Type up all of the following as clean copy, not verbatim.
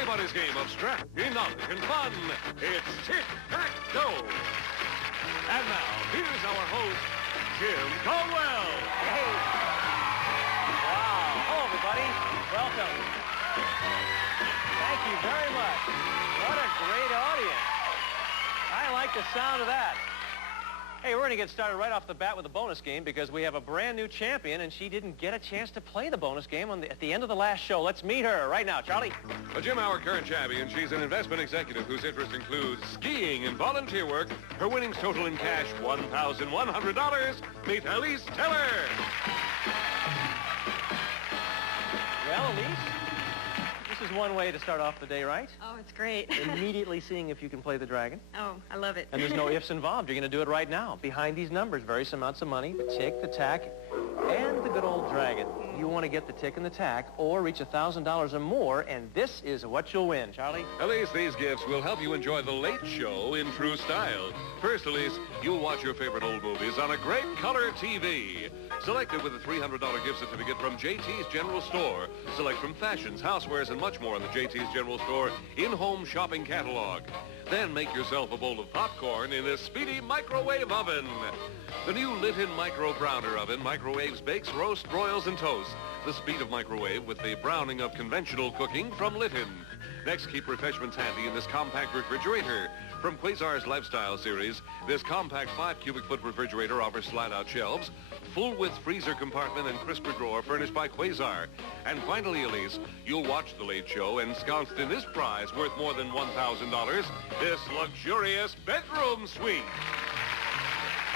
everybody's game of strategy, knowledge, and fun. It's Tic-Tac-Toe. And now, here's our host, Jim Caldwell. Hey. Wow. Hello, everybody. Welcome. Thank you very much. What a great audience. I like the sound of that. Hey, we're going to get started right off the bat with a bonus game because we have a brand new champion, and she didn't get a chance to play the bonus game at the end of the last show. Let's meet her right now. Charlie? Well, Jim, our current champion, she's an investment executive whose interests include skiing and volunteer work. Her winnings total in cash $1,100. Meet Allise Teller. Well, Allise, this is one way to start off the day, right? Oh, it's great. Immediately seeing if you can play the dragon. Oh, I love it. And there's no ifs involved. You're going to do it right now. Behind these numbers, various amounts of money, the tick, the tack, and the good old dragon. You want to get the tick and the tack or reach $1,000 or more, and this is what you'll win. Charlie? Elise, these gifts will help you enjoy the late show in true style. First, Elise, you'll watch your favorite old movies on a great color TV. Select it with a $300 gift certificate from JT's General Store. Select from fashions, housewares, and much more in the JT's General Store in-home shopping catalog. Then make yourself a bowl of popcorn in this speedy microwave oven. The new Litton Micro Browner Oven microwaves bakes, roast, broils, and toast. The speed of microwave with the browning of conventional cooking from Litton. Next, keep refreshments handy in this compact refrigerator. From Quasar's Lifestyle Series, this compact 5-cubic-foot refrigerator offers slide-out shelves, full width freezer compartment, and crisper drawer furnished by Quasar. And finally, Elise, you'll watch The Late Show ensconced in this prize worth more than $1,000, this luxurious bedroom suite.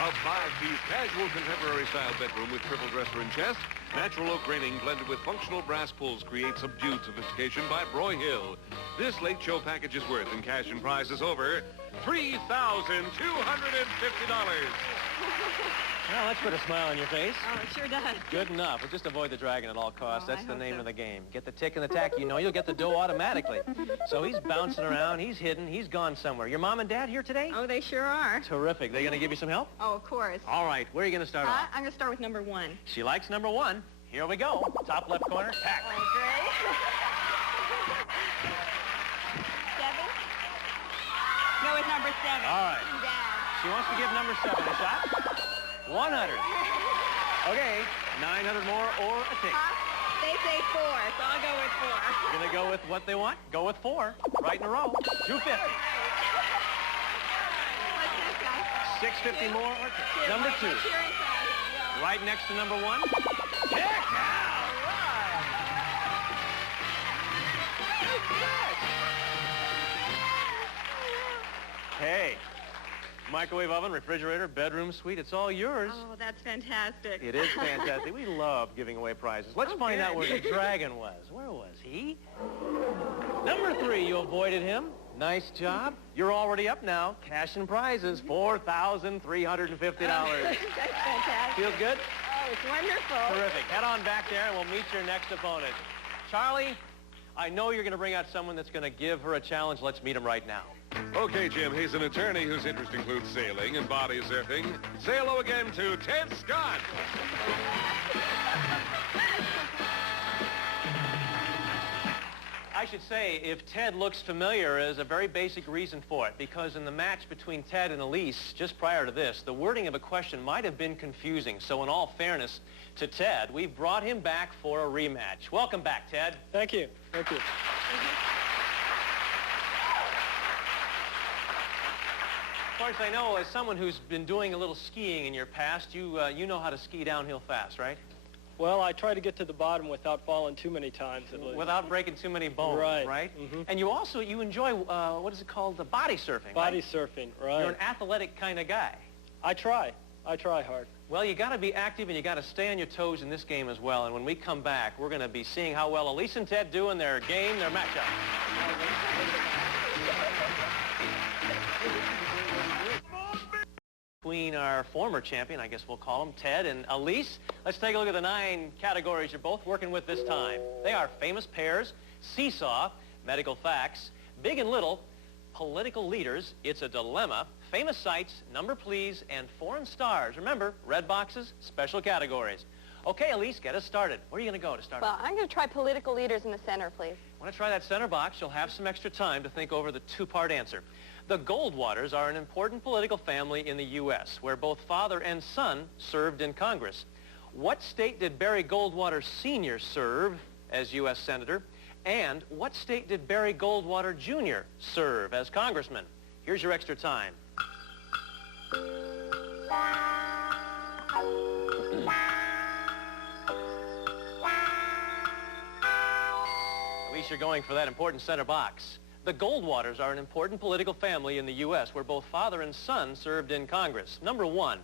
A 5-piece casual contemporary-style bedroom with triple dresser and chest. Natural oak railing blended with functional brass pulls create subdued sophistication by Broyhill. This Late Show package is worth in cash and prizes over $3,250. Well, let's put a smile on your face. Oh, it sure does. Good enough. We'll just avoid the dragon at all costs. Oh, That's I the hope name so. of the game. Get the tick and the tack. You know you'll get the dough automatically. So he's bouncing around. He's hidden. He's gone somewhere. Your mom and dad here today? Oh, they sure are. Terrific. They going to give you some help? Oh, of course. All right. Where are you going to start off? I'm going to start with number 1. She likes number 1. Here we go. Top left corner. Tack. Oh, great. 7? No, it's number 7. All right. Dad. She wants to give number 7 a shot. 100. Okay. 900 more or a tick. They say 4, so I'll go with 4. You're going to go with what they want? Go with 4. Right in a row. 250. What's this guy? 650 more or tick. Here, Number my 2. cheering sign. Right next to number 1. Tick! All right. Hey. Microwave oven, refrigerator, bedroom suite. It's all yours. Oh, that's fantastic. It is fantastic. We love giving away prizes. Let's find out where the dragon was. Where was he? Number 3, you avoided him. Nice job. You're already up now. Cash and prizes, $4,350. That's fantastic. Feels good? Oh, it's wonderful. Terrific. Head on back there and we'll meet your next opponent. Charlie, I know you're going to bring out someone that's going to give her a challenge. Let's meet him right now. Okay, Jim, he's an attorney whose interests include sailing and body surfing. Say hello again to Ted Scott. I should say, if Ted looks familiar, there's a very basic reason for it, because in the match between Ted and Allise, just prior to this, the wording of a question might have been confusing. So in all fairness to Ted, we've brought him back for a rematch. Welcome back, Ted. Thank you. Thank you. Of course, I know as someone who's been doing a little skiing in your past, you know how to ski downhill fast, right? Well, I try to get to the bottom without falling too many times, at least. Without breaking too many bones, right? Mm-hmm. And you enjoy, what is it called, the body surfing, Body right? surfing, right. You're an athletic kind of guy. I try hard. Well, you got to be active and you got to stay on your toes in this game as well. And when we come back, we're going to be seeing how well Allise and Ted do in their game, their matchup. Between our former champion, I guess we'll call him, Ted and Allise. Let's take a look at the 9 categories you're both working with this time. They are famous pairs, seesaw, medical facts, big and little, political leaders, it's a dilemma, famous sites, number please, and foreign stars. Remember, red boxes, special categories. Okay, Allise, get us started. Where are you going to go to start? Well, I'm going to try political leaders in the center, please. Want to try that center box? You'll have some extra time to think over the two-part answer. The Goldwaters are an important political family in the U.S., where both father and son served in Congress. What state did Barry Goldwater Sr. serve as U.S. Senator? And what state did Barry Goldwater Jr. serve as Congressman? Here's your extra time. At least you're going for that important center box. The Goldwaters are an important political family in the U.S. where both father and son served in Congress. Number one,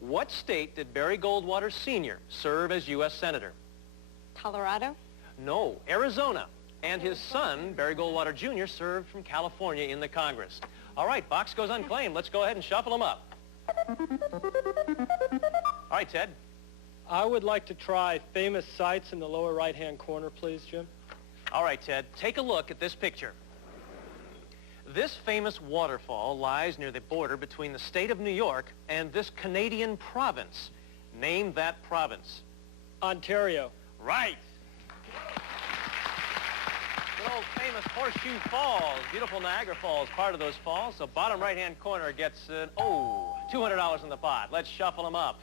what state did Barry Goldwater Sr. serve as U.S. Senator? Colorado? No, Arizona. And his son, Barry Goldwater Jr., served from California in the Congress. All right, box goes unclaimed. Let's go ahead and shuffle them up. All right, Ted. I would like to try famous sites in the lower right-hand corner, please, Jim. All right, Ted, take a look at this picture. This famous waterfall lies near the border between the state of New York and this Canadian province. Name that province. Ontario. Right. Good old famous Horseshoe Falls. Beautiful Niagara Falls, part of those falls. So bottom right-hand corner gets, $200 in the pot. Let's shuffle them up.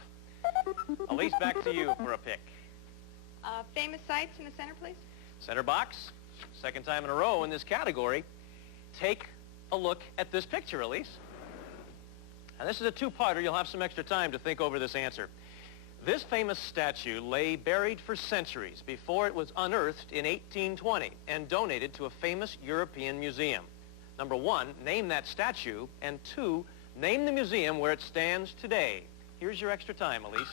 Allise, back to you for a pick. Famous sites in the center, please. Center box, second time in a row in this category. Take a look at this picture, Allise. And this is a two-parter. You'll have some extra time to think over this answer. This famous statue lay buried for centuries before it was unearthed in 1820 and donated to a famous European museum. Number one, name that statue, and two, name the museum where it stands today. Here's your extra time, Allise.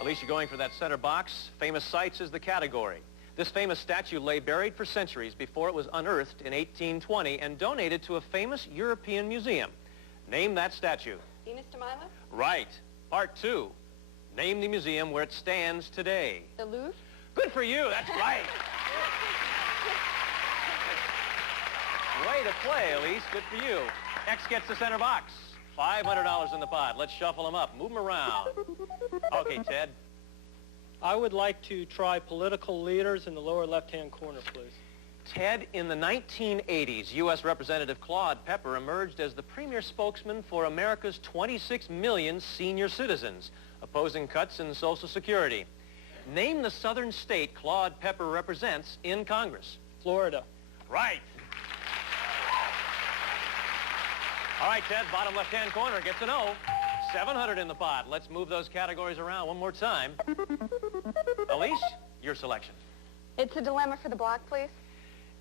Allise, you're going for that center box. Famous sites is the category. This famous statue lay buried for centuries before it was unearthed in 1820 and donated to a famous European museum. Name that statue. Venus de Milo? Right. Part two. Name the museum where it stands today. The Louvre? Good for you. That's right. Way to play, Allise. Good for you. X gets the center box. $500 in the pot. Let's shuffle them up. Move them around. Okay, Ted. I would like to try political leaders in the lower left-hand corner, please. Ted, in the 1980s, U.S. Representative Claude Pepper emerged as the premier spokesman for America's 26 million senior citizens, opposing cuts in Social Security. Name the southern state Claude Pepper represents in Congress. Florida. Right. All right, Ted, bottom left-hand corner gets an O. $700 in the pot. Let's move those categories around one more time. Allise, your selection. It's a dilemma for the block, please.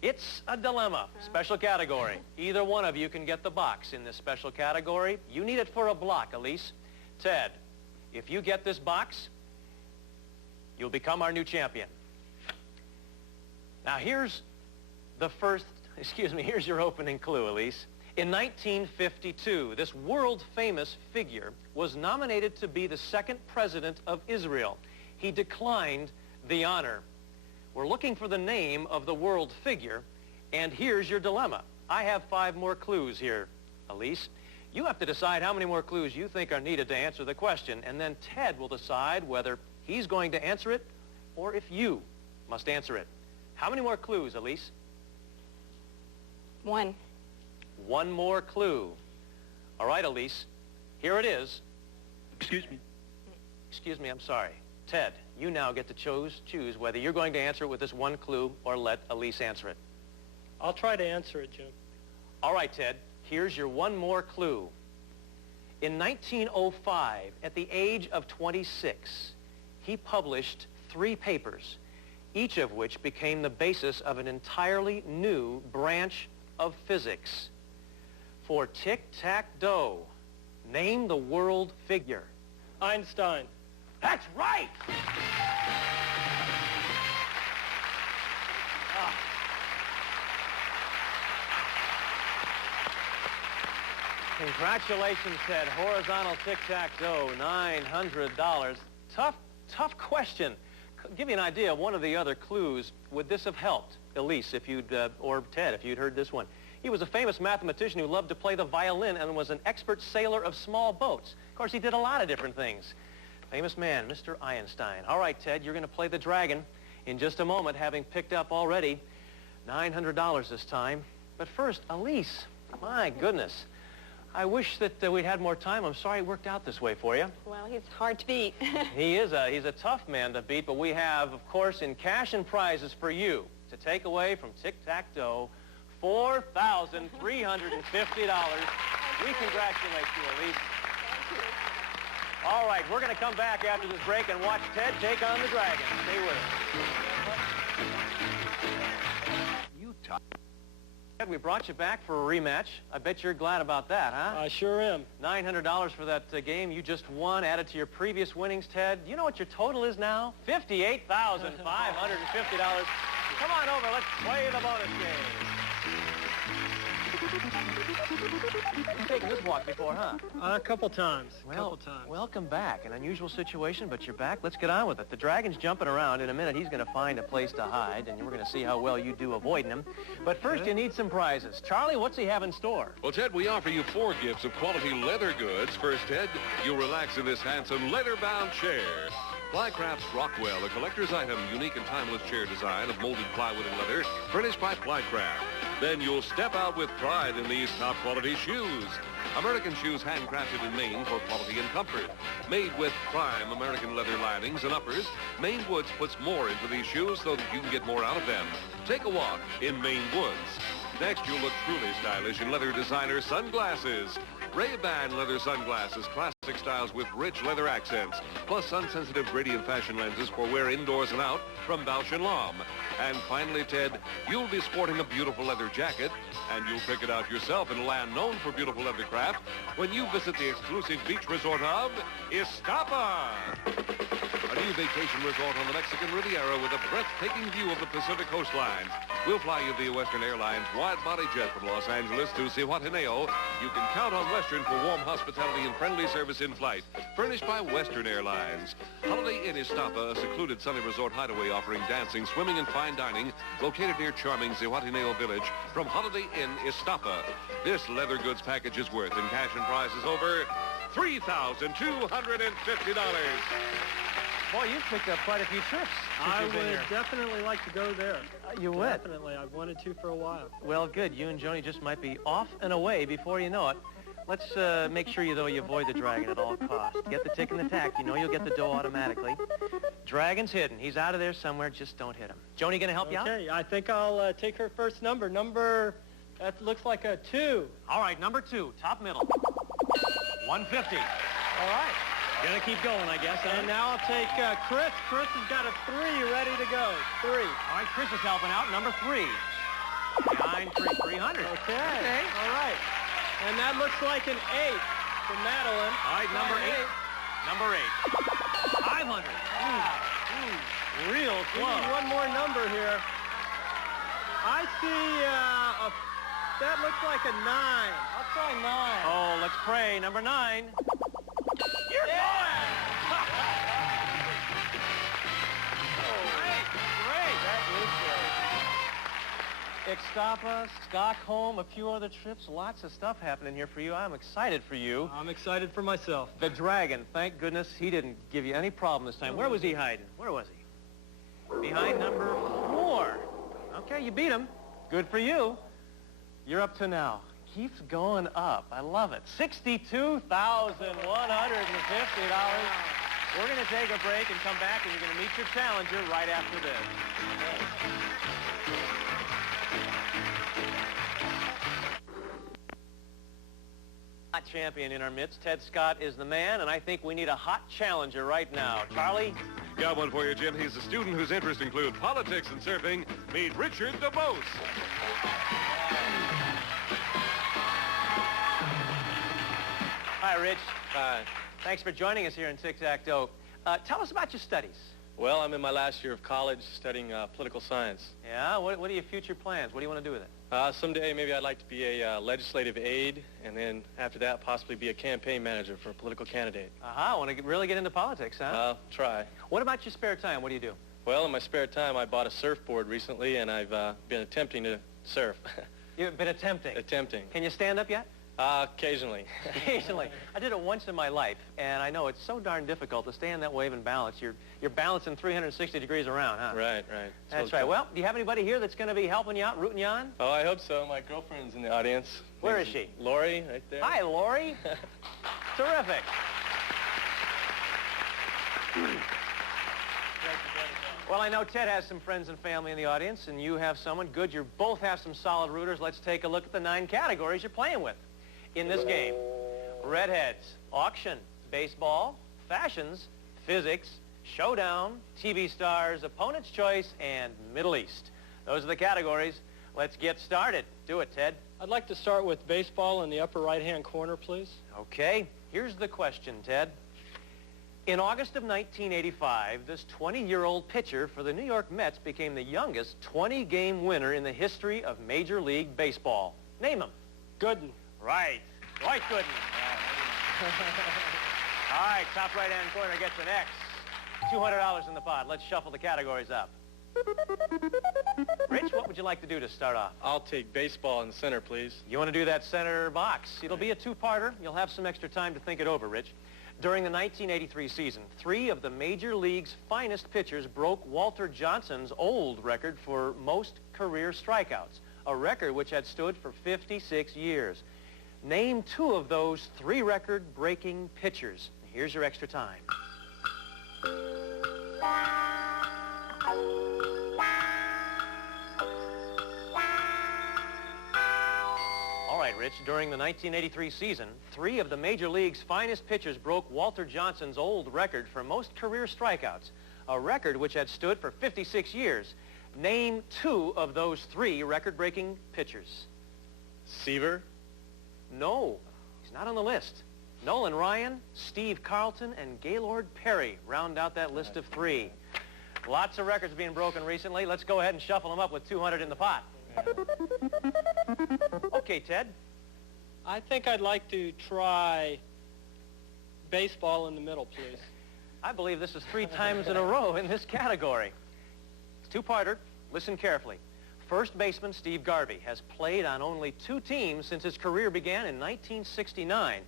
It's a dilemma. Special category. Either one of you can get the box in this special category. You need it for a block, Allise. Ted, if you get this box, you'll become our new champion. Now, here's your opening clue, Allise. In 1952, this world-famous figure was nominated to be the second president of Israel. He declined the honor. We're looking for the name of the world figure, and here's your dilemma. I have 5 more clues here, Allise. You have to decide how many more clues you think are needed to answer the question, and then Ted will decide whether he's going to answer it or if you must answer it. How many more clues, Allise? 1. 1 more clue. All right, Allise, here it is. Excuse me. Excuse me, I'm sorry. Ted, you now get to choose whether you're going to answer it with this 1 clue or let Allise answer it. I'll try to answer it, Jim. All right, Ted, here's your 1 more clue. In 1905, at the age of 26, he published 3 papers, each of which became the basis of an entirely new branch of physics. For tic-tac-toe, name the world figure. Einstein. That's right! Congratulations, Ted. Horizontal tic-tac-toe, $900. Tough question. Give you an idea of one of the other clues. Would this have helped, Allise, if you'd, or Ted, if you'd heard this one? He was a famous mathematician who loved to play the violin and was an expert sailor of small boats. Of course, he did a lot of different things. Famous man, Mr. Einstein. All right, Ted, you're going to play the dragon in just a moment, having picked up already $900 this time. But first, Allise, my goodness. I wish that we'd had more time. I'm sorry it worked out this way for you. Well, he's hard to beat. He's a tough man to beat, but we have, of course, in cash and prizes for you to take away from Tic-Tac-Toe, $4,350. We congratulate you, Allise. All right, we're going to come back after this break and watch Ted take on the dragon. Stay with us. You top. Ted, we brought you back for a rematch. I bet you're glad about that, huh? I sure am. $900 for that game you just won, added to your previous winnings, Ted. You know what your total is now? $58,550. Come on over, let's play the bonus game. You've taken this walk before, huh? A couple times. Well, welcome back. An unusual situation, but you're back. Let's get on with it. The dragon's jumping around. In a minute, he's going to find a place to hide, and we're going to see how well you do avoiding him. But first, you need some prizes. Charlie, what's he have in store? Well, Ted, we offer you 4 gifts of quality leather goods. First, Ted, you'll relax in this handsome leather-bound chair. Flycraft's Rockwell, a collector's item, unique and timeless chair design of molded plywood and leather, furnished by Flycraft. Then you'll step out with pride in these top-quality shoes. American shoes handcrafted in Maine for quality and comfort. Made with prime American leather linings and uppers, Maine Woods puts more into these shoes so that you can get more out of them. Take a walk in Maine Woods. Next, you'll look truly stylish in leather designer sunglasses. Ray-Ban leather sunglasses, classic styles with rich leather accents, plus sun-sensitive gradient fashion lenses for wear indoors and out from Bausch & Lomb. And finally, Ted, you'll be sporting a beautiful leather jacket, and you'll pick it out yourself in a land known for beautiful leather craft when you visit the exclusive beach resort of Istapa. A new vacation resort on the Mexican Riviera with a breathtaking view of the Pacific coastlines. We'll fly you via Western Airlines wide-body jet from Los Angeles to Zihuatanejo. You can count on Western for warm hospitality and friendly service in flight, furnished by Western Airlines. Holiday Inn Istapa, a secluded sunny resort hideaway offering dancing, swimming, and fine dining, located near charming Zihuatanejo Village from Holiday Inn Istapa. This leather goods package is worth, in cash and prizes, over $3,250. Boy, you've picked up quite a few trips. I would definitely like to go there. You would? Definitely. I've wanted to for a while. Well, good. You and Joni just might be off and away before you know it. Let's make sure, you avoid the dragon at all costs. Get the tick and the tack. You know you'll get the dough automatically. Dragon's hidden. He's out of there somewhere. Just don't hit him. Joni going to help you out? Okay, I think I'll take her first number. That looks like a 2. All right, number 2, top middle. 150. All right. Gonna keep going, I guess, huh? And now I'll take Chris. Chris has got a 3 ready to go. 3. All right, Chris is helping out. Number 3. 300. Okay. All right. And that looks like an 8 for Madeline. All right, number 8. Number 8. 500. Real We close. need one more number here. I see that looks like a 9. I'll try 9. Oh, let's pray. Number 9. You're going! Great. That is great. Ixtapa, Stockholm, a few other trips. Lots of stuff happening here for you. I'm excited for you. I'm excited for myself. The dragon, thank goodness he didn't give you any problem this time. Where was he hiding? Where was he? Behind number 4. Okay, you beat him. Good for you. You're up to now. Keeps going up. I love it. $62,150. We're going to take a break and come back, and you're going to meet your challenger right after this. Hot champion in our midst. Ted Scott is the man, and I think we need a hot challenger right now. Charlie? Got one for you, Jim. He's a student whose interests include politics and surfing. Meet Richard DeBose. Hi, Rich. Hi. Thanks for joining us here in Tic-Tac-Toe. Tell us about your studies. Well, I'm in my last year of college studying political science. Yeah? What are your future plans? What do you want to do with it? Someday, maybe I'd like to be a legislative aide, and then after that, possibly be a campaign manager for a political candidate. Aha, want to really get into politics, huh? I'll try. What about your spare time? What do you do? Well, in my spare time, I bought a surfboard recently, and I've been attempting to surf. You've been attempting? Attempting. Can you stand up yet? Occasionally. Occasionally. I did it once in my life, and I know it's so darn difficult to stand that wave and balance. You're balancing 360 degrees around, huh? Right. That's right. Well, do you have anybody here that's going to be helping you out, rooting you on? Oh, I hope so. My girlfriend's in the audience. Where is she? Lori, right there. Hi, Lori. Terrific. Well, I know Ted has some friends and family in the audience, and you have someone. Good, you both have some solid rooters. Let's take a look at the 9 categories you're playing with in this game. Redheads, auction, baseball, fashions, physics, showdown, TV stars, opponent's choice, and Middle East. Those are the categories. Let's get started. Do it, Ted. I'd like to start with baseball in the upper right-hand corner, please. Okay, here's the question, Ted. In August of 1985, this 20-year-old pitcher for the New York Mets became the youngest 20-game winner in the history of Major League Baseball. Name him. Gooden. Right. Dwight Gooden. All right, top right-hand corner gets an X. $200 in the pot. Let's shuffle the categories up. Rich, what would you like to do to start off? I'll take baseball in the center, please. You want to do that center box. It'll be a two-parter. You'll have some extra time to think it over, Rich. During the 1983 season, 3 of the Major League's finest pitchers broke Walter Johnson's old record for most career strikeouts, a record which had stood for 56 years. Name 2 of those 3 record-breaking pitchers. Here's your extra time. All right, Rich, during the 1983 season, 3 of the Major League's finest pitchers broke Walter Johnson's old record for most career strikeouts, a record which had stood for 56 years. Name 2 of those 3 record-breaking pitchers. Seaver? No, he's not on the list. Nolan Ryan, Steve Carlton, and Gaylord Perry round out that list of 3. Lots of records being broken recently. Let's go ahead and shuffle them up with 200 in the pot. Okay, Ted. I think I'd like to try baseball in the middle, please. I believe this is 3 times in a row in this category. It's two-parter. Listen carefully. First baseman Steve Garvey has played on only 2 teams since his career began in 1969,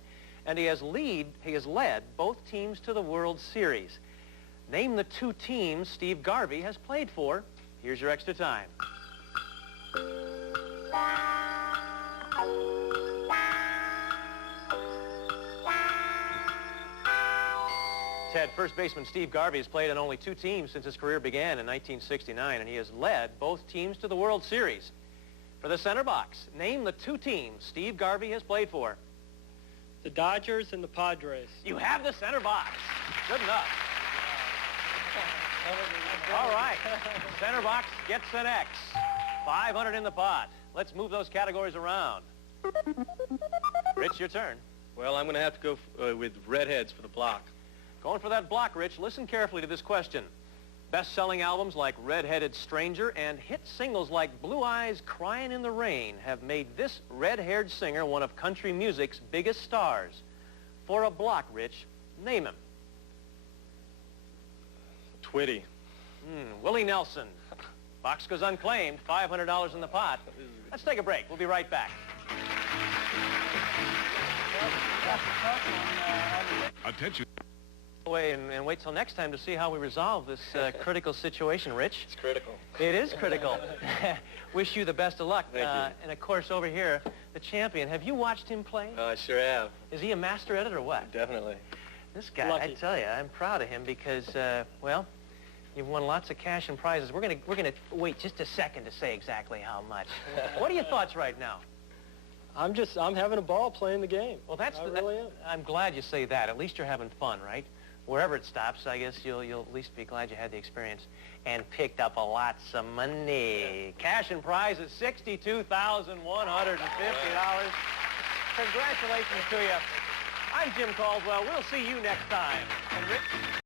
and he has led both teams to the World Series. Name the 2 teams Steve Garvey has played for. Here's your extra time. Ted, first baseman Steve Garvey has played on only 2 teams since his career began in 1969, and he has led both teams to the World Series. For the center box, name the 2 teams Steve Garvey has played for. The Dodgers and the Padres. You have the center box. Good enough. All right. Center box gets an X. 500 in the pot. Let's move those categories around. Rich, your turn. Well, I'm going to have to go with redheads for the block. Going for that block, Rich. Listen carefully to this question. Best-selling albums like Red-Headed Stranger and hit singles like Blue Eyes Crying in the Rain have made this red-haired singer one of country music's biggest stars. For a block, Rich, name him. Twitty. Willie Nelson. Box goes unclaimed. $500 in the pot. Let's take a break. We'll be right back. Attention. And wait till next time to see how we resolve this critical situation, Rich. It's critical. It is critical. Wish you the best of luck. Thank you. And of course, over here, the champion. Have you watched him play? I sure have. Is he a master at it or what? Definitely. This guy, Lucky. I tell you, I'm proud of him because, well, you've won lots of cash and prizes. We're gonna wait just a second to say exactly how much. What are your thoughts right now? I'm having a ball playing the game. Well, I really am. I'm glad you say that. At least you're having fun, right? Wherever it stops, I guess you'll at least be glad you had the experience and picked up lots of money. Cash and prize is $62,150. Congratulations to you. I'm Jim Caldwell. We'll see you next time. And Rich?